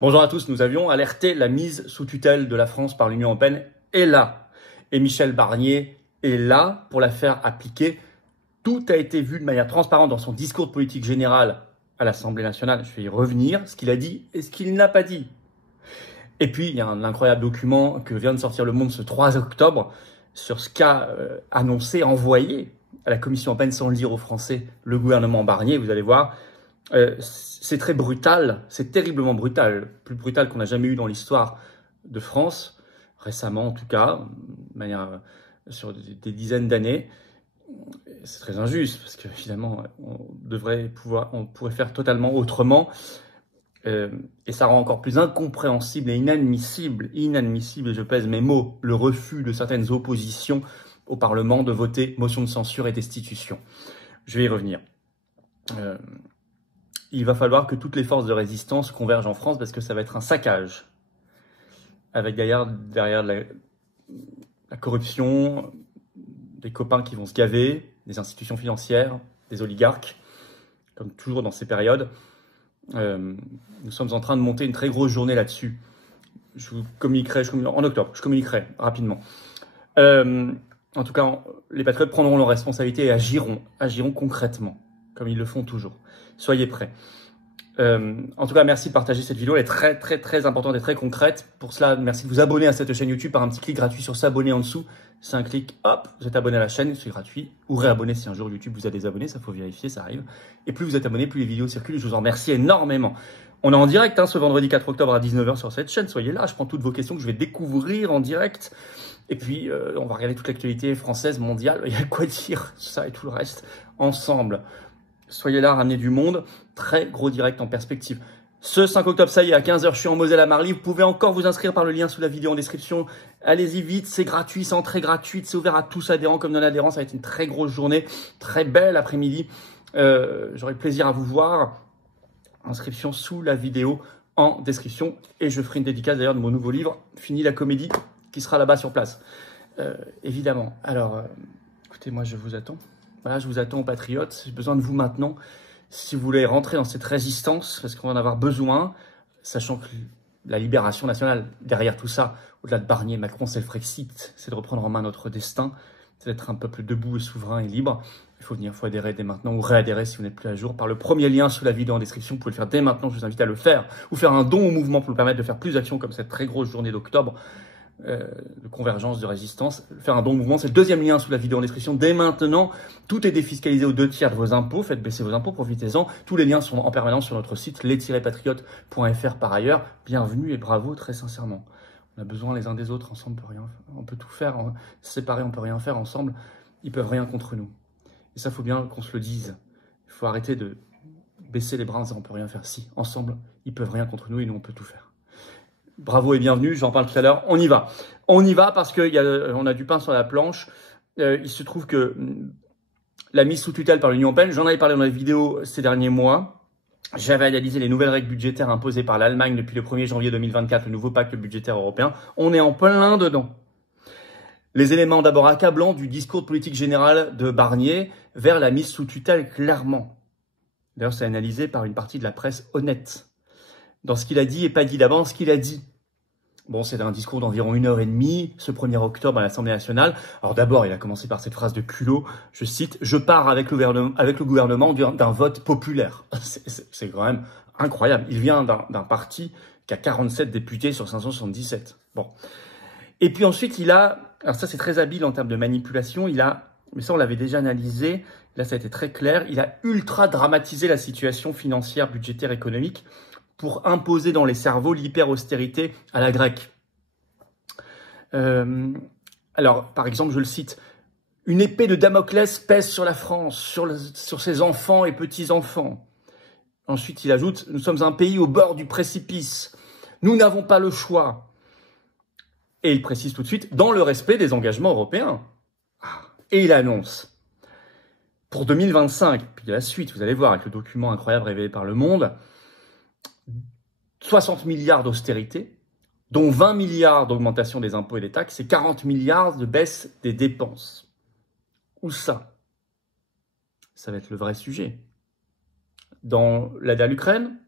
Bonjour à tous, nous avions alerté la mise sous tutelle de la France par l'Union européenne est là. Et Michel Barnier est là pour la faire appliquer. Tout a été vu de manière transparente dans son discours de politique générale à l'Assemblée nationale. Je vais y revenir, ce qu'il a dit et ce qu'il n'a pas dit. Et puis, il y a un incroyable document que vient de sortir Le Monde ce 3 octobre sur ce qu'a annoncé, envoyé à la Commission européenne sans le dire aux Français, le gouvernement Barnier. Vous allez voir, c'est très brutal, c'est terriblement brutal, plus brutal qu'on n'a jamais eu dans l'histoire de France, récemment en tout cas, de manière, sur des dizaines d'années. C'est très injuste parce que finalement on pourrait faire totalement autrement, et ça rend encore plus incompréhensible et inadmissible, et je pèse mes mots, le refus de certaines oppositions au Parlement de voter motion de censure et destitution. Je vais y revenir. Il va falloir que toutes les forces de résistance convergent en France parce que ça va être un saccage. Avec derrière la corruption, des copains qui vont se gaver, des institutions financières, des oligarques, comme toujours dans ces périodes. Nous sommes en train de monter une très grosse journée là-dessus. Je vous communiquerai, en octobre, je communiquerai rapidement. En tout cas, les patriotes prendront leurs responsabilités et agiront concrètement, comme ils le font toujours. Soyez prêts. En tout cas, merci de partager cette vidéo. Elle est très importante et très concrète. Pour cela, merci de vous abonner à cette chaîne YouTube par un petit clic gratuit sur s'abonner en dessous. C'est un clic, hop, vous êtes abonné à la chaîne, c'est gratuit. Ou réabonner si un jour YouTube vous a désabonné, ça faut vérifier, ça arrive. Et plus vous êtes abonné, plus les vidéos circulent. Je vous en remercie énormément. On est en direct ce vendredi 4 octobre à 19 h sur cette chaîne. Soyez là, je prends toutes vos questions que je vais découvrir en direct. Et puis, on va regarder toute l'actualité française, mondiale. Il y a quoi dire, ça et tout le reste, ensemble. Soyez là, ramenez du monde. Très gros direct en perspective. Ce 5 octobre, ça y est, à 15 h, je suis en Moselle-à-Marly. Vous pouvez encore vous inscrire par le lien sous la vidéo en description. Allez-y vite, c'est gratuit, c'est entrée gratuite, c'est ouvert à tous adhérents comme non-adhérents. Ça va être une très grosse journée, très belle après-midi. J'aurai plaisir à vous voir. Inscription sous la vidéo en description. Et je ferai une dédicace d'ailleurs de mon nouveau livre, Fini la comédie, qui sera là-bas sur place. Évidemment. Alors, écoutez, moi je vous attends. Voilà, je vous attends, patriotes. J'ai besoin de vous maintenant. Si vous voulez rentrer dans cette résistance, parce qu'on va en avoir besoin, sachant que la libération nationale, derrière tout ça, au-delà de Barnier, Macron, c'est le Frexit, c'est de reprendre en main notre destin, c'est d'être un peuple debout et souverain et libre. Il faut venir, il faut adhérer dès maintenant ou réadhérer si vous n'êtes plus à jour par le premier lien sous la vidéo en description. Vous pouvez le faire dès maintenant, je vous invite à le faire, ou faire un don au mouvement pour nous permettre de faire plus d'actions comme cette très grosse journée d'octobre. De convergence, de résistance. Faire un don au mouvement, c'est le deuxième lien sous la vidéo en description. Dès maintenant, tout est défiscalisé aux 2/3 de vos impôts. Faites baisser vos impôts, profitez-en. Tous les liens sont en permanence sur notre site, les-patriotes.fr par ailleurs. Bienvenue et bravo, très sincèrement. On a besoin les uns des autres, ensemble on peut tout faire. Séparés, on peut rien faire, ensemble, ils peuvent rien contre nous. Et ça, faut bien qu'on se le dise. Il faut arrêter de baisser les bras en disant on peut rien faire. Si, ensemble, ils peuvent rien contre nous et nous, on peut tout faire. Bravo et bienvenue, j'en parle tout à l'heure. On y va. On y va parce qu'on a du pain sur la planche. Il se trouve que la mise sous tutelle par l'Union européenne, j'en avais parlé dans les vidéos ces derniers mois. J'avais analysé les nouvelles règles budgétaires imposées par l'Allemagne depuis le 1er janvier 2024, le nouveau pacte budgétaire européen. On est en plein dedans. Les éléments d'abord accablants du discours de politique générale de Barnier vers la mise sous tutelle, clairement. D'ailleurs, c'est analysé par une partie de la presse honnête. Dans ce qu'il a dit et pas dit d'abord, ce qu'il a dit. Bon, c'est un discours d'environ 1 h 30, ce 1er octobre à l'Assemblée nationale. Alors d'abord, il a commencé par cette phrase de culot, je cite, « Je pars avec le gouvernement d'un vote populaire ». C'est quand même incroyable. Il vient d'un parti qui a 47 députés sur 577. Bon. Et puis ensuite, il a, alors ça c'est très habile en termes de manipulation, mais ça on l'avait déjà analysé, là ça a été très clair, il a ultra dramatisé la situation financière, budgétaire, économique, pour imposer dans les cerveaux l'hyper-austérité à la grecque. Alors, par exemple, je le cite, « Une épée de Damoclès pèse sur la France, sur ses enfants et petits-enfants. » Ensuite, il ajoute, « Nous sommes un pays au bord du précipice. Nous n'avons pas le choix. » Et il précise tout de suite, « Dans le respect des engagements européens. » Et il annonce, pour 2025, puis la suite, vous allez voir, avec le document incroyable révélé par Le Monde, 60 milliards d'austérité, dont 20 milliards d'augmentation des impôts et des taxes et 40 milliards de baisse des dépenses. Où ça? Ça va être le vrai sujet. Dans l'aide à l'Ukraine,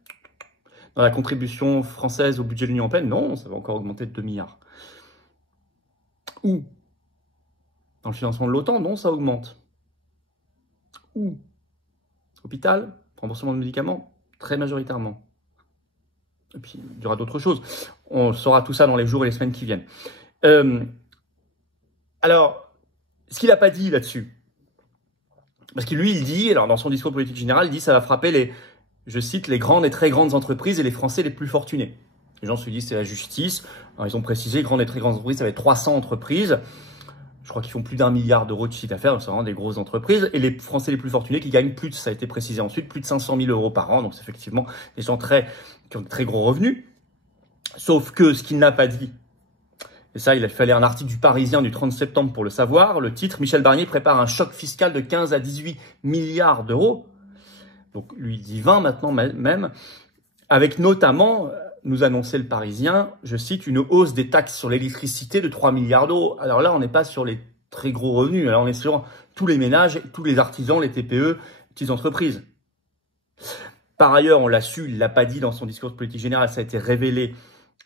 Dans la contribution française au budget de l'Union européenne, non, ça va encore augmenter de 2 milliards. Où? Dans le financement de l'OTAN, non, ça augmente. Où? Hôpital, remboursement de médicaments, très majoritairement. Et puis, il y aura d'autres choses. On saura tout ça dans les jours et les semaines qui viennent. Alors, ce qu'il n'a pas dit là-dessus, parce que lui, il dit, alors dans son discours politique général, il dit ça va frapper les, je cite, les grandes et très grandes entreprises et les Français les plus fortunés. Les gens se disent c'est la justice. Alors, ils ont précisé, grandes et très grandes entreprises, ça va être 300 entreprises. Je crois qu'ils font plus d'1 milliard d'euros de chiffre d'affaires, donc c'est vraiment des grosses entreprises. Et les Français les plus fortunés qui gagnent plus, ça a été précisé ensuite, plus de 500 000 euros par an. Donc c'est effectivement des gens qui ont de très gros revenus. Sauf que ce qu'il n'a pas dit, et ça, il a fallu un article du Parisien du 30 septembre pour le savoir. Le titre, Michel Barnier prépare un choc fiscal de 15 à 18 milliards d'euros. Donc, lui, il dit 20 maintenant même. Avec notamment, nous annonçait le Parisien, je cite, une hausse des taxes sur l'électricité de 3 milliards d'euros. Alors là, on n'est pas sur les très gros revenus. Alors, on est sur tous les ménages, tous les artisans, les TPE, petites entreprises. Par ailleurs, on l'a su, il l'a pas dit dans son discours de politique générale, ça a été révélé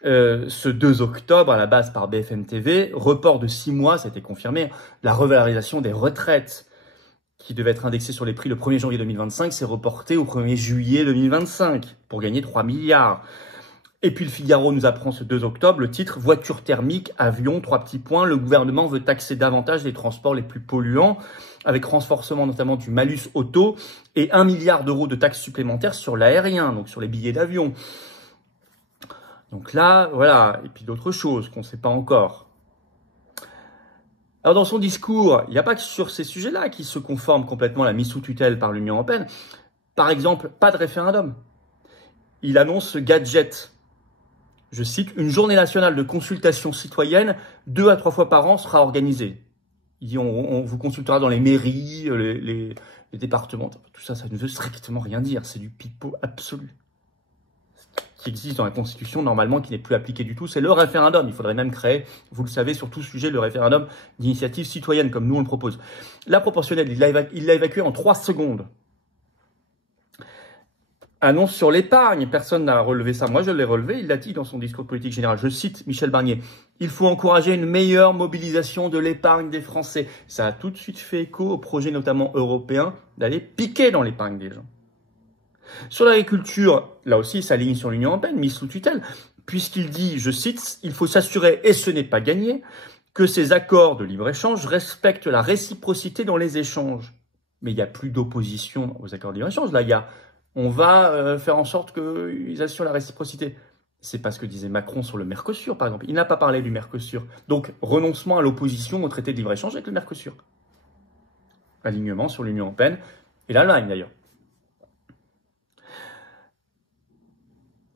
ce 2 octobre, à la base par BFM TV, report de 6 mois, ça a été confirmé, la revalorisation des retraites qui devait être indexée sur les prix le 1er janvier 2025, s'est reportée au 1er juillet 2025 pour gagner 3 milliards. Et puis le Figaro nous apprend ce 2 octobre, le titre « Voiture thermique, avion, 3 petits points, le gouvernement veut taxer davantage les transports les plus polluants, avec renforcement notamment du malus auto et 1 milliard d'euros de taxes supplémentaires sur l'aérien, donc sur les billets d'avion. » Donc là, voilà, et puis d'autres choses qu'on ne sait pas encore. Alors dans son discours, il n'y a pas que sur ces sujets-là qui se conforment complètement à la mise sous tutelle par l'Union européenne. Par exemple, pas de référendum. Il annonce ce gadget. Je cite, une journée nationale de consultation citoyenne, 2 à 3 fois par an, sera organisée. Il dit, on vous consultera dans les mairies, les départements. Tout ça, ça ne veut strictement rien dire. C'est du pipeau absolu. Qui existe dans la Constitution, normalement, qui n'est plus appliqué du tout, c'est le référendum. Il faudrait même créer, vous le savez, sur tout sujet, le référendum d'initiative citoyenne, comme nous on le propose. La proportionnelle, il l'a évacué en 3 secondes. Annonce sur l'épargne, personne n'a relevé ça. Moi, je l'ai relevé, il l'a dit dans son discours de politique générale. Je cite Michel Barnier, « Il faut encourager une meilleure mobilisation de l'épargne des Français. » Ça a tout de suite fait écho au projet notamment européen d'aller piquer dans l'épargne des gens. Sur l'agriculture, là aussi, il s'aligne sur l'Union européenne, mise sous tutelle, puisqu'il dit, je cite, « Il faut s'assurer, et ce n'est pas gagné, que ces accords de libre-échange respectent la réciprocité dans les échanges. » Mais il n'y a plus d'opposition aux accords de libre-échange. Là, on va faire en sorte qu'ils assurent la réciprocité. C'est pas ce que disait Macron sur le Mercosur, par exemple. Il n'a pas parlé du Mercosur. Donc, renoncement à l'opposition au traité de libre-échange avec le Mercosur. Alignement sur l'Union européenne et l'Allemagne, d'ailleurs.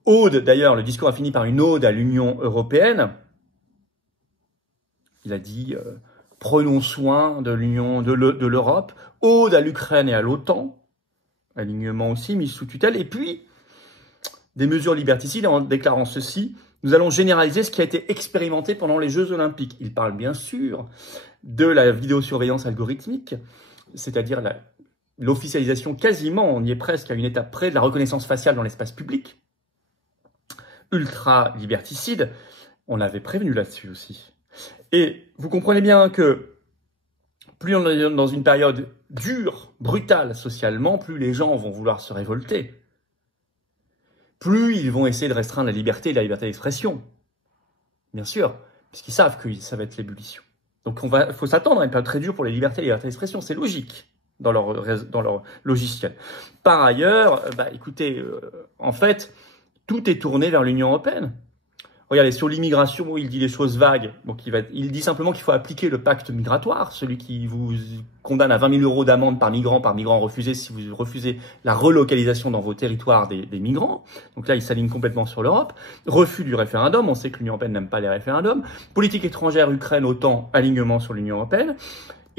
Ode, d'ailleurs, le discours a fini par une ode à l'Union européenne. Il a dit prenons soin de l'Europe, ode à l'Ukraine et à l'OTAN, alignement aussi, mise sous tutelle, et puis des mesures liberticides en déclarant ceci, nous allons généraliser ce qui a été expérimenté pendant les Jeux Olympiques. Il parle bien sûr de la vidéosurveillance algorithmique, c'est-à-dire l'officialisation quasiment, on y est presque à une étape près, de la reconnaissance faciale dans l'espace public. Ultra liberticide, on l'avait prévenu là-dessus aussi. Et vous comprenez bien que plus on est dans une période dure, brutale socialement, plus les gens vont vouloir se révolter. Plus ils vont essayer de restreindre la liberté et la liberté d'expression. Bien sûr, puisqu'ils savent que ça va être l'ébullition. Donc il faut s'attendre à une période très dure pour les libertés et la liberté d'expression, c'est logique dans leur logiciel. Par ailleurs, écoutez, en fait, tout est tourné vers l'Union européenne. Regardez, sur l'immigration, il dit des choses vagues. Donc, il dit simplement qu'il faut appliquer le pacte migratoire, celui qui vous condamne à 20 000 € d'amende par migrant refusé si vous refusez la relocalisation dans vos territoires des migrants. Donc là, il s'aligne complètement sur l'Europe. Refus du référendum, on sait que l'Union européenne n'aime pas les référendums. Politique étrangère, Ukraine, OTAN, alignement sur l'Union européenne.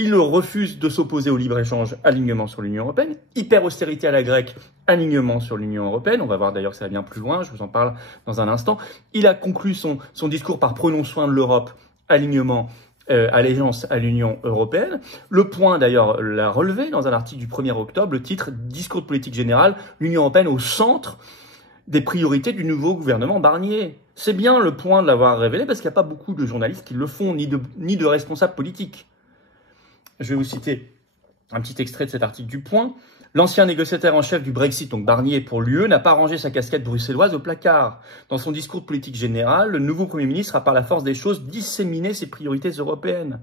Il refuse de s'opposer au libre-échange, alignement sur l'Union européenne. Hyper-austérité à la grecque, alignement sur l'Union européenne. On va voir d'ailleurs que ça va bien plus loin, je vous en parle dans un instant. Il a conclu son discours par prenons soin de l'Europe, alignement, allégeance à l'Union européenne. Le Point d'ailleurs l'a relevé dans un article du 1er octobre, le titre « Discours de politique générale, l'Union européenne au centre des priorités du nouveau gouvernement Barnier. C'est bien le point de l'avoir révélé parce qu'il n'y a pas beaucoup de journalistes qui le font, ni de responsables politiques. Je vais vous citer un petit extrait de cet article du Point. L'ancien négociateur en chef du Brexit, donc Barnier pour l'UE, n'a pas rangé sa casquette bruxelloise au placard. Dans son discours de politique générale, le nouveau Premier ministre a par la force des choses disséminé ses priorités européennes.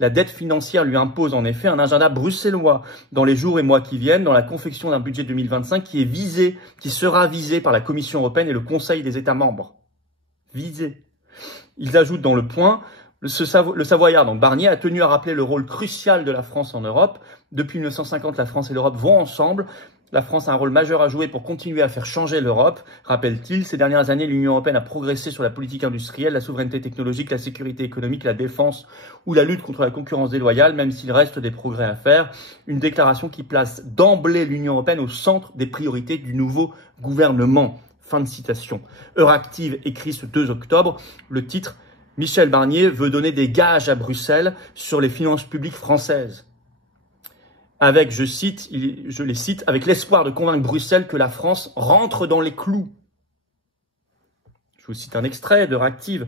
La dette financière lui impose en effet un agenda bruxellois dans les jours et mois qui viennent, dans la confection d'un budget 2025 qui sera visé par la Commission européenne et le Conseil des États membres. Visé. Ils ajoutent dans le Point, le Savoyard, donc Barnier, a tenu à rappeler le rôle crucial de la France en Europe. Depuis 1950, la France et l'Europe vont ensemble. La France a un rôle majeur à jouer pour continuer à faire changer l'Europe, rappelle-t-il. Ces dernières années, l'Union européenne a progressé sur la politique industrielle, la souveraineté technologique, la sécurité économique, la défense ou la lutte contre la concurrence déloyale, même s'il reste des progrès à faire. Une déclaration qui place d'emblée l'Union européenne au centre des priorités du nouveau gouvernement. Fin de citation. Euractiv écrit ce 2 octobre, le titre « Michel Barnier veut donner des gages à Bruxelles sur les finances publiques françaises ». Avec, je les cite, avec l'espoir de convaincre Bruxelles que la France rentre dans les clous. Je vous cite un extrait d'Euractiv.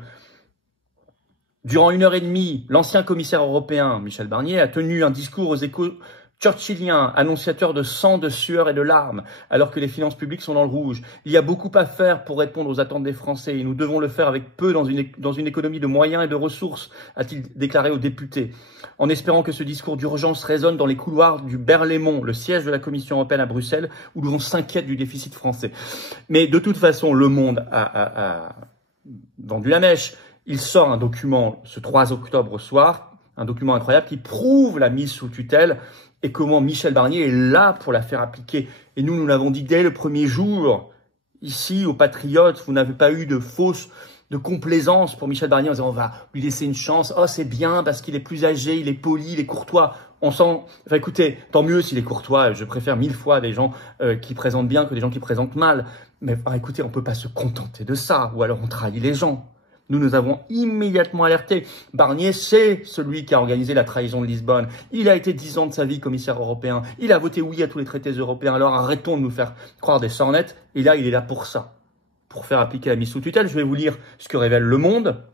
Durant 1h30, l'ancien commissaire européen, Michel Barnier, a tenu un discours aux échos churchillien, annonciateur de sang, de sueur et de larmes, alors que les finances publiques sont dans le rouge. Il y a beaucoup à faire pour répondre aux attentes des Français et nous devons le faire avec peu dans une économie de moyens et de ressources, a-t-il déclaré aux députés. En espérant que ce discours d'urgence résonne dans les couloirs du Berlaymont, le siège de la Commission européenne à Bruxelles, où l'on s'inquiète du déficit français. Mais de toute façon, Le Monde a vendu la mèche. Il sort un document ce 3 octobre au soir, un document incroyable qui prouve la mise sous tutelle et comment Michel Barnier est là pour la faire appliquer. Et nous l'avons dit dès le premier jour. Ici, aux Patriotes, vous n'avez pas eu de complaisance pour Michel Barnier en disant on va lui laisser une chance. Oh, c'est bien parce qu'il est plus âgé, il est poli, il est courtois. Enfin, écoutez, tant mieux s'il est courtois. Je préfère 1000 fois des gens qui présentent bien que des gens qui présentent mal. Mais écoutez, on peut pas se contenter de ça. Ou alors on trahit les gens. Nous avons immédiatement alerté. Barnier, c'est celui qui a organisé la trahison de Lisbonne. Il a été 10 ans de sa vie commissaire européen. Il a voté oui à tous les traités européens. Alors arrêtons de nous faire croire des sornettes. Et là, il est là pour ça. Pour faire appliquer la mise sous tutelle. Je vais vous lire ce que révèle Le Monde.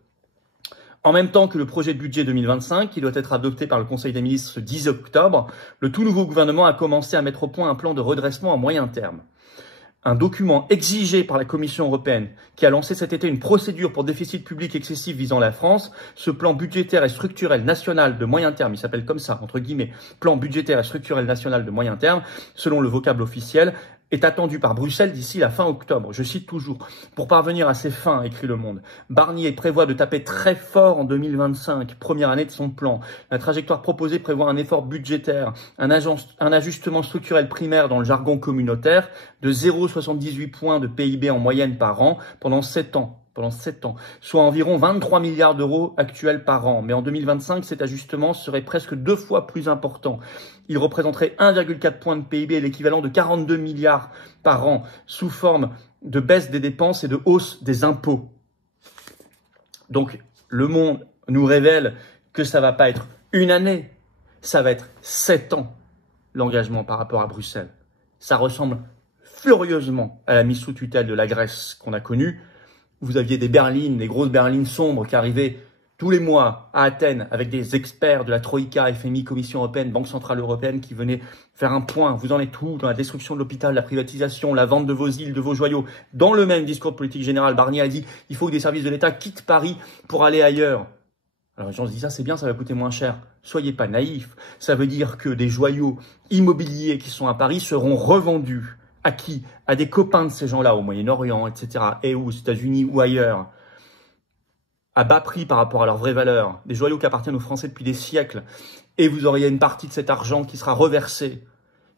En même temps que le projet de budget 2025, qui doit être adopté par le Conseil des ministres ce 10 octobre, le tout nouveau gouvernement a commencé à mettre au point un plan de redressement à moyen terme. Un document exigé par la Commission européenne qui a lancé cet été une procédure pour déficit public excessif visant la France, ce plan budgétaire et structurel national de moyen terme, il s'appelle comme ça, entre guillemets, plan budgétaire et structurel national de moyen terme, selon le vocable officiel, est attendu par Bruxelles d'ici la fin octobre. Je cite toujours. Pour parvenir à ses fins, écrit Le Monde, Barnier prévoit de taper très fort en 2025, première année de son plan. La trajectoire proposée prévoit un effort budgétaire, un ajustement structurel primaire dans le jargon communautaire de 0,78 points de PIB en moyenne par an pendant 7 ans. Soit environ 23 milliards d'euros actuels par an. Mais en 2025, cet ajustement serait presque 2 fois plus important. Il représenterait 1,4 points de PIB, l'équivalent de 42 milliards par an, sous forme de baisse des dépenses et de hausse des impôts. Donc, Le Monde nous révèle que ça va pas être une année, ça va être 7 ans, l'engagement par rapport à Bruxelles. Ça ressemble furieusement à la mise sous tutelle de la Grèce qu'on a connue. Vous aviez des berlines, des grosses berlines sombres qui arrivaient tous les mois à Athènes avec des experts de la Troïka, FMI, Commission européenne, Banque centrale européenne qui venaient faire un point. Vous en êtes où dans la destruction de l'hôpital, la privatisation, la vente de vos îles, de vos joyaux? Dans le même discours de politique générale, Barnier a dit il faut que des services de l'État quittent Paris pour aller ailleurs. Alors les gens se disent ça c'est bien, ça va coûter moins cher. Soyez pas naïfs. Ça veut dire que des joyaux immobiliers qui sont à Paris seront revendus. À qui? À des copains de ces gens-là, au Moyen-Orient, etc., et aux États-Unis ou ailleurs, à bas prix par rapport à leur vraie valeur, des joyaux qui appartiennent aux Français depuis des siècles, et vous auriez une partie de cet argent qui sera reversé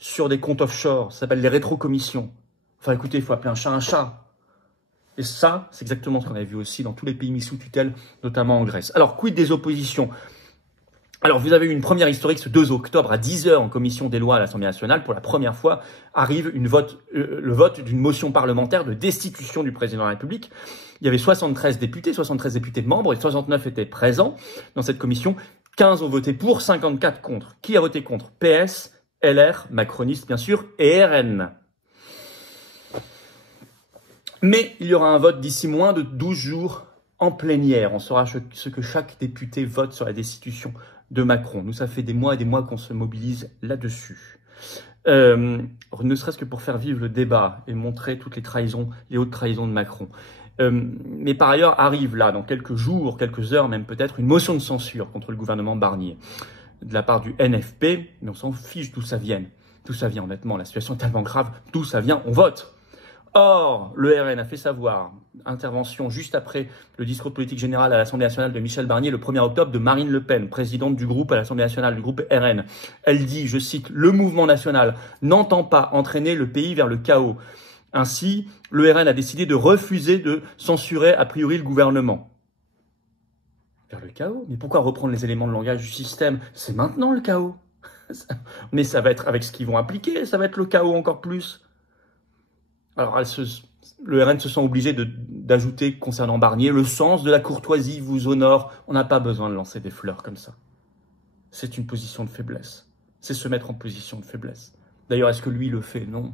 sur des comptes offshore, ça s'appelle les rétrocommissions. Enfin écoutez, il faut appeler un chat un chat. Et ça, c'est exactement ce qu'on avait vu aussi dans tous les pays mis sous tutelle, notamment en Grèce. Alors, quid des oppositions ? Alors, vous avez eu une première historique ce 2 octobre à 10h en commission des lois à l'Assemblée nationale. Pour la première fois, arrive le vote d'une motion parlementaire de destitution du président de la République. Il y avait 73 députés membres et 69 étaient présents dans cette commission. 15 ont voté pour, 54 contre. Qui a voté contre? PS, LR, macroniste bien sûr, et RN. Mais il y aura un vote d'ici moins de 12 jours en plénière. On saura ce que chaque député vote sur la destitution de Macron. Nous, ça fait des mois et des mois qu'on se mobilise là-dessus. Ne serait-ce que pour faire vivre le débat et montrer toutes les trahisons, les hautes trahisons de Macron. Mais par ailleurs, arrive là, dans quelques jours, quelques heures même peut-être, une motion de censure contre le gouvernement Barnier, de la part du NFP, mais on s'en fiche d'où ça vienne. D'où ça vient, honnêtement, la situation est tellement grave, d'où ça vient, on vote. Or, le RN a fait savoir, intervention juste après le discours de politique générale à l'Assemblée nationale de Michel Barnier le 1er octobre de Marine Le Pen, présidente du groupe à l'Assemblée nationale, du groupe RN. Elle dit, je cite, « Le mouvement national n'entend pas entraîner le pays vers le chaos. Ainsi, le RN a décidé de refuser de censurer a priori le gouvernement. » Vers le chaos? Mais pourquoi reprendre les éléments de langage du système? C'est maintenant le chaos. Mais ça va être avec ce qu'ils vont appliquer, ça va être le chaos encore plus. Alors, le RN se sent obligé d'ajouter concernant Barnier, le sens de la courtoisie vous honore. On n'a pas besoin de lancer des fleurs comme ça. C'est une position de faiblesse. C'est se mettre en position de faiblesse. D'ailleurs, est-ce que lui le fait? Non.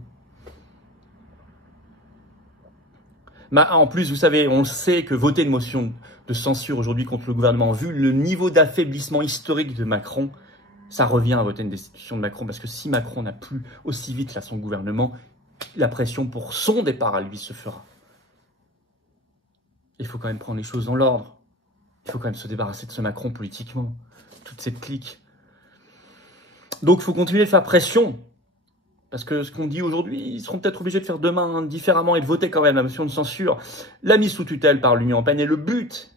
En plus, vous savez, on sait que voter une motion de censure aujourd'hui contre le gouvernement, vu le niveau d'affaiblissement historique de Macron, ça revient à voter une destitution de Macron. Parce que si Macron n'a plus aussi vite là son gouvernement, la pression pour son départ à lui se fera. Il faut quand même prendre les choses dans l'ordre. Il faut quand même se débarrasser de ce Macron politiquement. Toute cette clique. Donc il faut continuer de faire pression. Parce que ce qu'on dit aujourd'hui, ils seront peut-être obligés de faire demain différemment et de voter quand même la motion de censure. La mise sous tutelle par l'Union européenne est le but.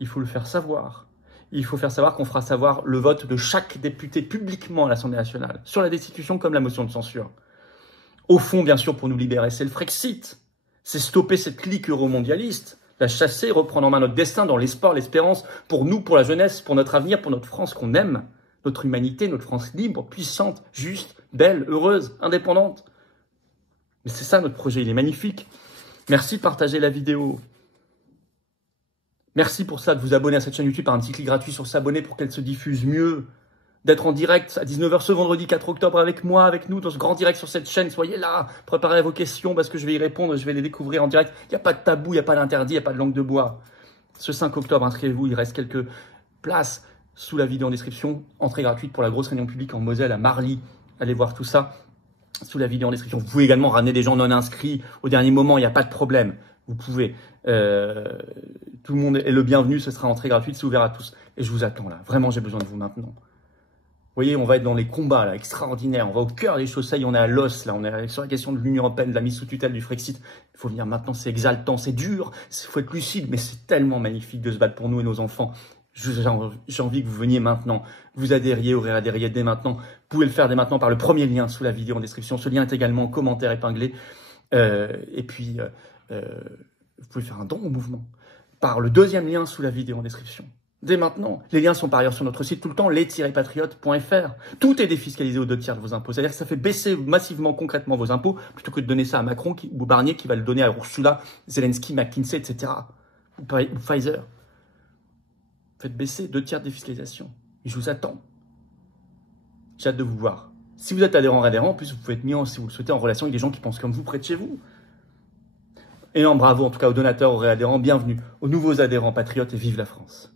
Il faut le faire savoir. Il faut faire savoir qu'on fera savoir le vote de chaque député publiquement à l'Assemblée nationale. Sur la destitution comme la motion de censure. Au fond, bien sûr, pour nous libérer, c'est le Frexit. C'est stopper cette clique euromondialiste, la chasser, reprendre en main notre destin dans l'espoir, l'espérance, pour nous, pour la jeunesse, pour notre avenir, pour notre France qu'on aime, notre humanité, notre France libre, puissante, juste, belle, heureuse, indépendante. Mais c'est ça notre projet, il est magnifique. Merci de partager la vidéo. Merci pour ça, de vous abonner à cette chaîne YouTube par un petit clic gratuit sur s'abonner pour qu'elle se diffuse mieux. D'être en direct à 19h ce vendredi 4 octobre avec moi, avec nous, dans ce grand direct sur cette chaîne. Soyez là, préparez vos questions parce que je vais y répondre, je vais les découvrir en direct. Il n'y a pas de tabou, il n'y a pas d'interdit, il n'y a pas de langue de bois. Ce 5 octobre, inscrivez-vous, il reste quelques places sous la vidéo en description. Entrée gratuite pour la grosse réunion publique en Moselle, à Marly. Allez voir tout ça sous la vidéo en description. Vous pouvez également ramener des gens non inscrits au dernier moment, il n'y a pas de problème. Vous pouvez. Tout le monde est le bienvenu, ce sera entrée gratuite, c'est ouvert à tous. Et je vous attends là, vraiment j'ai besoin de vous maintenant. Vous voyez, on va être dans les combats, là, extraordinaires. On va au cœur des choses. Ça y est, on est à l'os, là. On est sur la question de l'Union européenne, de la mise sous tutelle, du Frexit. Il faut venir maintenant, c'est exaltant, c'est dur. Il faut être lucide, mais c'est tellement magnifique de se battre pour nous et nos enfants. J'ai envie que vous veniez maintenant. Vous adhériez ou réadhériez dès maintenant. Vous pouvez le faire dès maintenant par le premier lien sous la vidéo en description. Ce lien est également en commentaire épinglé. Et puis, vous pouvez faire un don au mouvement par le deuxième lien sous la vidéo en description. Dès maintenant. Les liens sont par ailleurs sur notre site tout le temps, les-patriotes.fr. Tout est défiscalisé aux 2/3 de vos impôts. C'est-à-dire que ça fait baisser massivement, concrètement vos impôts, plutôt que de donner ça à Macron ou Barnier qui va le donner à Ursula, Zelensky, McKinsey, etc. Ou Pfizer. Faites baisser 2/3 de défiscalisation. Et je vous attends. J'ai hâte de vous voir. Si vous êtes adhérent, en plus, vous pouvez être mis, si vous le souhaitez, en relation avec des gens qui pensent comme vous près de chez vous. Énorme bravo, en tout cas, aux donateurs, aux réadhérents. Bienvenue aux nouveaux adhérents patriotes et vive la France.